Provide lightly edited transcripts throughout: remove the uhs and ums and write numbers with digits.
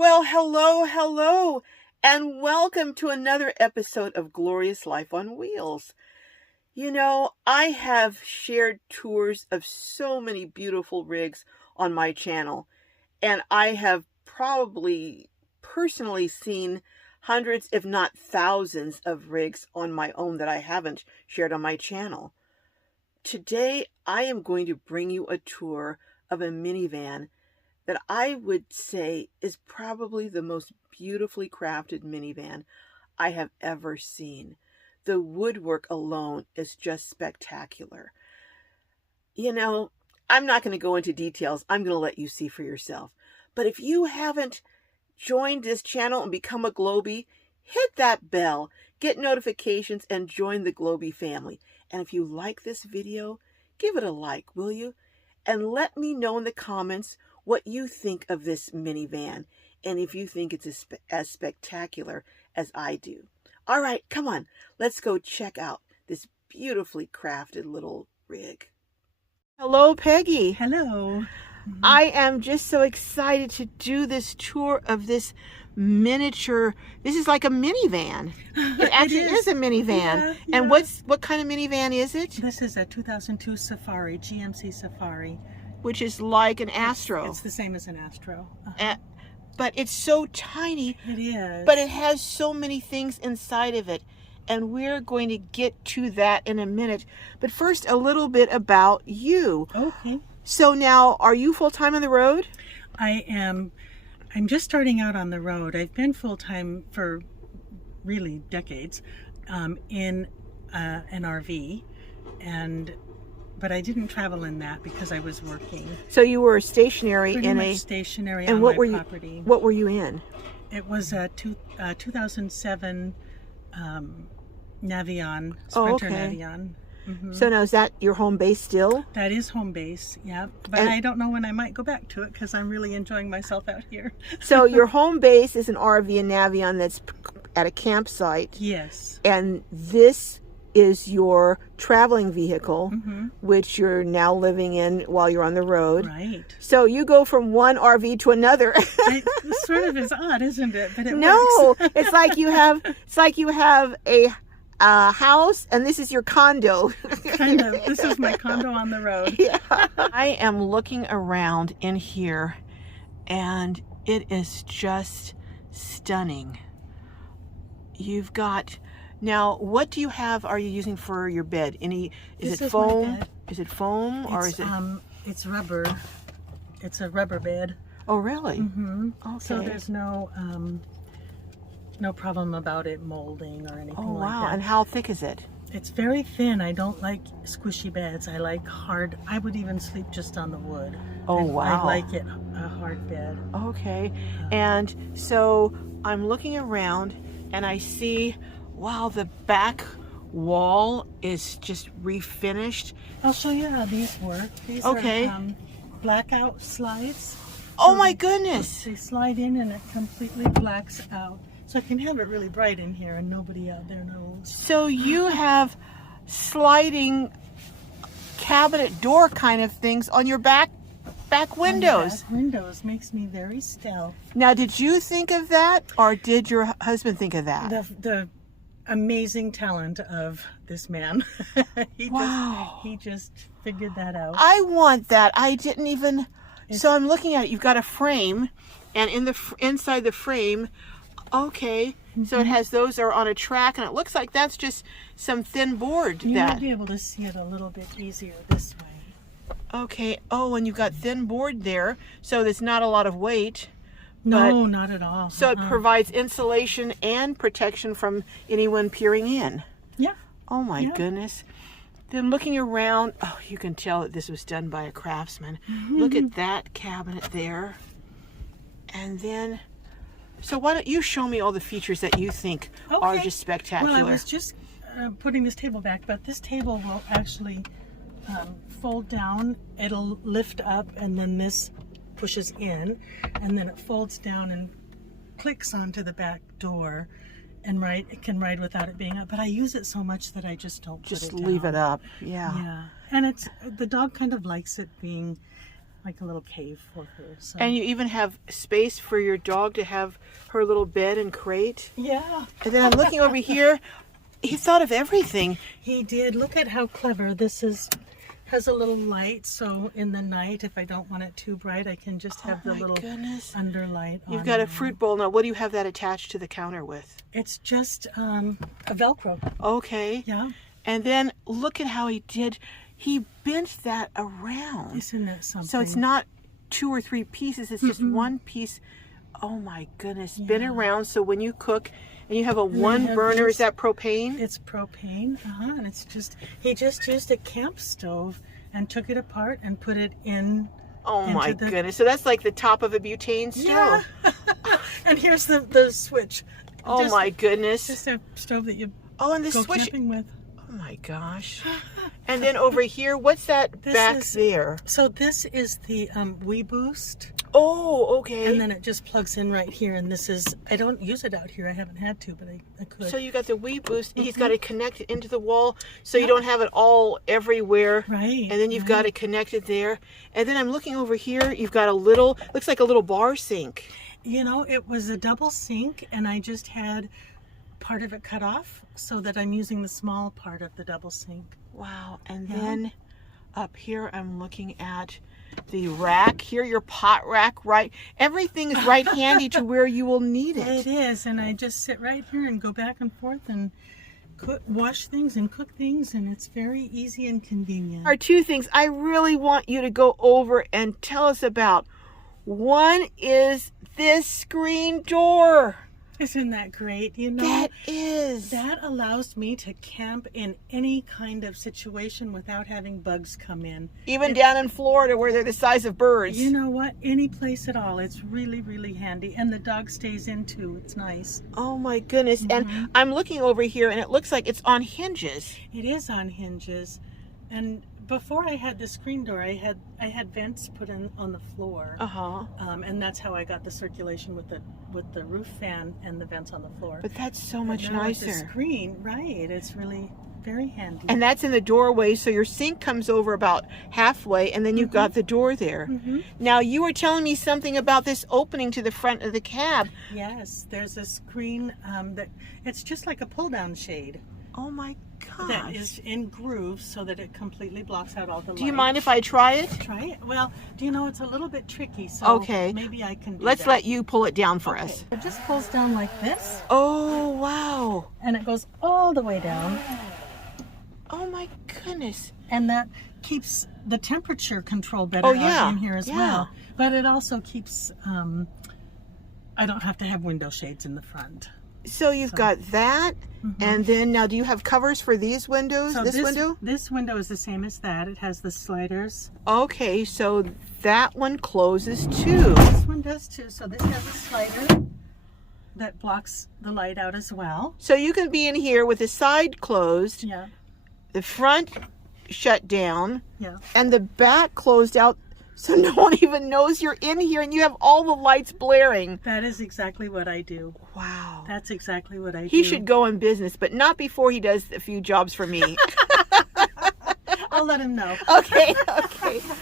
Well, hello, and welcome to another episode of Glorious Life on Wheels. You know, I have shared tours of so many beautiful rigs on my channel, and I have probably personally seen hundreds, if not thousands, of rigs on my own that I haven't shared on my channel. Today, I am going to bring you a tour of a minivan that I would say is probably the most beautifully crafted minivan I have ever seen. The woodwork alone is just spectacular. You know, I'm not going to go into details. I'm going to let you see for yourself. But if you haven't joined this channel and become a Globie, hit that bell, get notifications, and join the Globie family. And if you like this video, give it a like, will you? And let me know in the comments what you think of this minivan, and if you think it's as spectacular as I do. All right, come on, let's go check out this beautifully crafted little rig. Hello, Peggy. Hello. I am just so excited to do this tour of this miniature. This is like a minivan. It actually is a minivan. Yeah. And what kind of minivan is it? This is a 2002 Safari, GMC Safari. Which is like an Astro. It's the same as an Astro. But it's so tiny. It is. But it has so many things inside of it. And we're going to get to that in a minute. But first, a little bit about you. Okay. So now, are you full-time on the road? I am. I'm just starting out on the road. I've been full-time for really decades in an RV, but I didn't travel in that because I was working. So you were stationary Pretty in much a stationary and on what my were you, property. What were you in? It was a 2007 Navion, Sprinter Oh, okay. Navion. Mm-hmm. So now is that your home base still? That is home base, yeah. But I don't know when I might go back to it because I'm really enjoying myself out here. So your home base is an RV in Navion that's at a campsite. Yes. And this is your traveling vehicle, Mm-hmm. which you're now living in while you're on the road. Right. So you go from one RV to another. It sort of is odd, isn't it? But it No, works. it's like you have a house, and this is your condo. Kind of. This is my condo on the road. Yeah. I am looking around in here, and it is just stunning. You've got, now what do you have, are you using for your bed? Is it foam? Is it foam or is it? It's rubber. It's a rubber bed. Oh, really? Mm-hmm. Okay. So there's no problem about it molding or anything Oh, like wow. that. And how thick is it? It's very thin. I don't like squishy beds. I like hard. I would even sleep just on the wood. Oh, wow. I like it a hard bed. Okay. And so I'm looking around and I see, wow, the back wall is just refinished. I'll show you how these work. These Okay. are blackout slides. Oh my goodness. They slide in and it completely blacks out. So I can have it really bright in here and nobody out there knows. So you have sliding cabinet door kind of things on your back windows. Back windows makes me very stealth. Now, did you think of that, or did your husband think of that? The amazing talent of this man. Wow. He just figured that out. I want that. I didn't even. So I'm looking at it. You've got a frame, and inside the frame, okay. So it has those are on a track, and it looks like that's just some thin board. You might be able to see it a little bit easier this way. Okay. Oh, and you've got thin board there, so there's not a lot of weight. No, not at all. So it provides insulation and protection from anyone peering in. Yeah. Oh my goodness. Then looking around, oh, you can tell that this was done by a craftsman. Look at that cabinet there. And then, so why don't you show me all the features that you think are just spectacular. Well, I was just putting this table back, but this table will actually fold down. It'll lift up, and then this pushes in, and then it folds down and clicks onto the back door, and it can ride without it being up. But I use it so much that I just don't just put it leave down. it up. Yeah. Yeah. And the dog kind of likes it being like a little cave for her. So. And you even have space for your dog to have her little bed and crate. Yeah. And then I'm looking over here. He thought of everything. He did. Look at how clever this is. Has a little light, so in the night, if I don't want it too bright, I can just have the little underlight on. You've got a fruit bowl. Now, what do you have that attached to the counter with? It's just a Velcro. Okay. Yeah. And then look at how he did. He bent that around. Isn't that something? So it's not 2 or 3 pieces. It's just one piece. Oh my goodness. Yeah. Bent around so when you cook and you have a one burner, is that propane? It's propane. And it's just, he just used a camp stove and took it apart and put it in. Oh my goodness. So that's like the top of a butane stove. Yeah. And here's the switch. Oh my goodness. Just a stove that you and the go switch. camping with. Oh my gosh. And then over here, what's that back there? So this is the Wii Boost. Oh, okay. And then it just plugs in right here. And this is, I don't use it out here. I haven't had to, but I could. So you got the Wii Boost. He's got it connected into the wall so you don't have it all everywhere. Right. And then you've got it connected there. And then I'm looking over here. You've got a little, looks like a little bar sink. You know, it was a double sink and I just had part of it cut off so that I'm using the small part of the double sink. Wow. And then up here I'm looking at the rack. Here, your pot rack, right? Everything is right handy to where you will need it. It is. And I just sit right here and go back and forth and wash things and cook things, and it's very easy and convenient. There are 2 things I really want you to go over and tell us about. One is this screen door. Isn't that great? You know, that is. That allows me to camp in any kind of situation without having bugs come in. Even down in Florida where they're the size of birds. You know what? Any place at all. It's really, really handy. And the dog stays in too. It's nice. Oh my goodness. And I'm looking over here and it looks like it's on hinges. It is on hinges. And before I had the screen door, I had vents put in on the floor. And that's how I got the circulation with the roof fan and the vents on the floor. But that's so much nicer. With the screen, right? It's really very handy. And that's in the doorway, so your sink comes over about halfway, and then you've got the door there. Now, you were telling me something about this opening to the front of the cab. Yes, there's a screen that it's just like a pull-down shade. Oh my gosh. That is in grooves so that it completely blocks out all the light. Do you mind if I try it? Try it? Well, do you know it's a little bit tricky, so maybe I can do Let's let you pull it down for us. It just pulls down like this. Oh, wow. And it goes all the way down. Oh my goodness. And that keeps the temperature control better in here as well. But it also keeps, I don't have to have window shades in the front. So you've got that, and then now do you have covers for these windows? So this window? This window is the same as that. It has the sliders. Okay, so that one closes too. This one does too. So this has a slider that blocks the light out as well. So you can be in here with the side closed, the front shut down, and the back closed out. So no one even knows you're in here and you have all the lights blaring. That is exactly what I do. Wow. That's exactly what I do. He should go in business, but not before he does a few jobs for me. I'll let him know. Okay.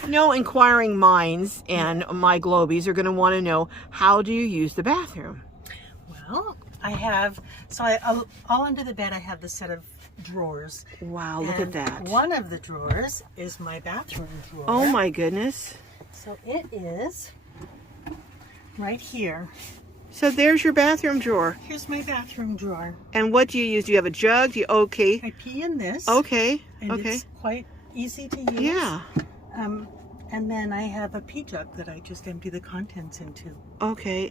No inquiring minds and my globies are going to want to know, how do you use the bathroom? Well, I have, all under the bed I have the set of drawers. Wow, look at that. One of the drawers is my bathroom drawer. Oh my goodness. So it is right here. So there's your bathroom drawer. Here's my bathroom drawer. And what do you use? Do you have a jug? I pee in this. Okay. And it's quite easy to use. Yeah. And then I have a pee jug that I just empty the contents into. Okay.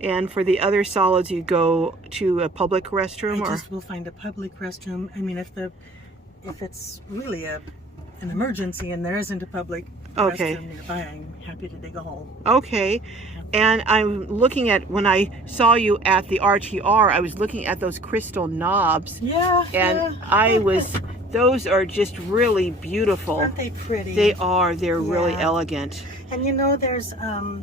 And for the other solids, you go to a public restroom? I just will find a public restroom. I mean, if it's really an emergency and there isn't a public restroom nearby, I'm happy to dig a hole. Okay. And I'm looking at, when I saw you at the RTR, I was looking at those crystal knobs. Yeah. And those are just really beautiful. Aren't they pretty? They are. They're really elegant. And you know, there's a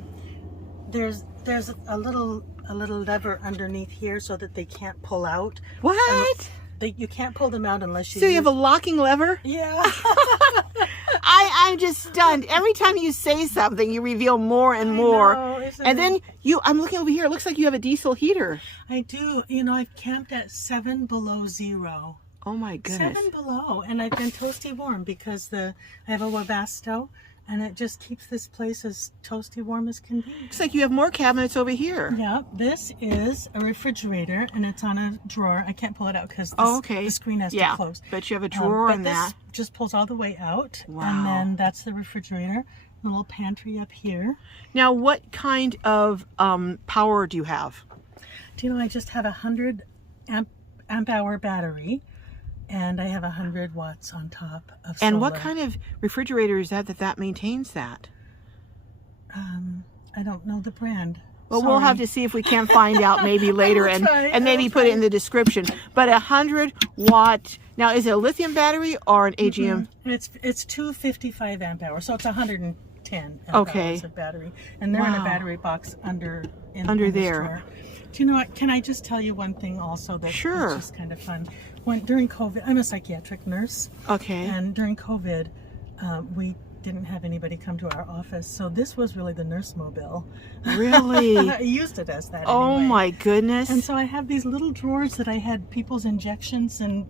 little lever underneath here so that they can't pull out. What? You can't pull them out unless you. So you have a locking lever? Yeah. I'm just stunned. Every time you say something, you reveal more and more. And then I'm looking over here. It looks like you have a diesel heater. I do. You know, I've camped at 7 below zero. Oh my goodness. 7 below, and I've been toasty warm because I have a Webasto, and it just keeps this place as toasty warm as can be. Looks like you have more cabinets over here. Yeah, this is a refrigerator, and it's on a drawer. I can't pull it out because the screen has to close. But you have a drawer in that. This just pulls all the way out, Wow. and then that's the refrigerator. A little pantry up here. Now, what kind of power do you have? Do you know, I just have a 100 amp hour battery. And I have 100 watts on top of solar. And what kind of refrigerator is that maintains that? I don't know the brand. Well, we'll have to see if we can find out maybe later and maybe put it in the description. But 100 watt. Now, is it a lithium battery or an AGM? It's 255 amp hours, so it's 110 amp hours of battery. And they're in a battery box under there. Drawer. Do you know what? Can I just tell you one thing also that's just kind of fun? During COVID, I'm a psychiatric nurse. Okay. And during COVID, we didn't have anybody come to our office, so this was really the nurse mobile. Really? I used it as that. Oh anyway. My goodness. And so I have these little drawers that I had people's injections and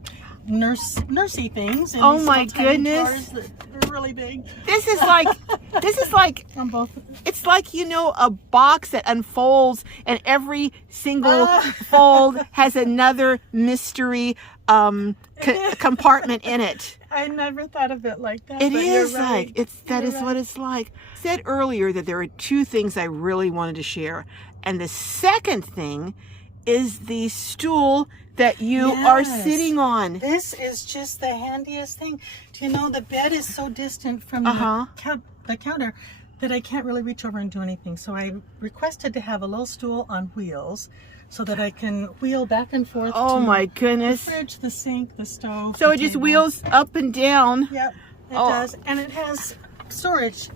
nursey things. And oh my goodness. They're really big. This is like on both. It's like, you know, a box that unfolds and every single fold has another mystery compartment in it. I never thought of it like that. It is right. like that is what it's like. I said earlier that there are two things I really wanted to share. And the second thing is the stool that you are sitting on. This is just the handiest thing. Do you know, the bed is so distant from the counter that I can't really reach over and do anything. So I requested to have a little stool on wheels so that I can wheel back and forth to my goodness. The fridge, the sink, the stove. So the it just table. wheels up and down. Yep, it does. And it has storage.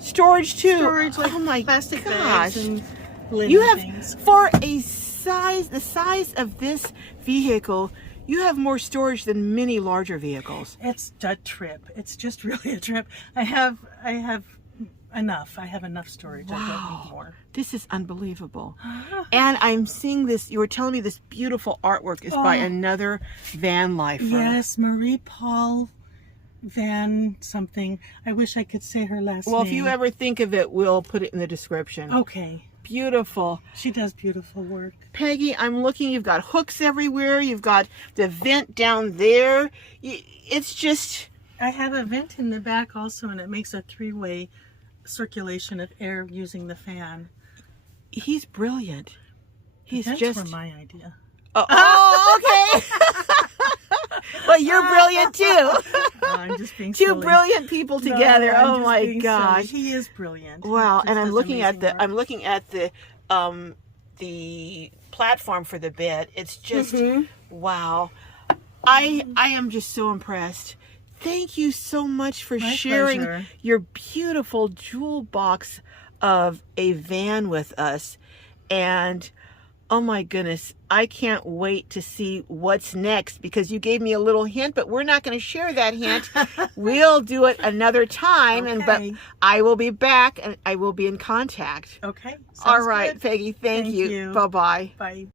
Storage too. Storage, like my plastic gosh. bags and linen You have, things. for the size of this vehicle, you have more storage than many larger vehicles. It's a trip. It's just really a trip. I have enough. I have enough storage. Wow. I don't need more. This is unbelievable. And I'm seeing this, you were telling me this beautiful artwork is by another van lifer. Yes, Marie Paul Van something. I wish I could say her last name. Well, if you ever think of it, we'll put it in the description. Okay. Beautiful. She does beautiful work. Peggy, I'm looking, you've got hooks everywhere. You've got the vent down there. It's just... I have a vent in the back also, and it makes a 3-way circulation of air using the fan. He's brilliant. He's just... That's my idea. Oh, okay. Well, you're brilliant too. I'm just being Two silly. Brilliant people together. No, oh my gosh. Silly. He is brilliant. Wow. And I'm looking at the platform for the bed. It's just wow. I am just so impressed. Thank you so much for sharing your beautiful jewel box of a van with us. And oh my goodness, I can't wait to see what's next, because you gave me a little hint, but we're not going to share that hint. We'll do it another time, but I will be back and I will be in contact. Okay. All right, good. Peggy, thank you. Bye-bye. Bye.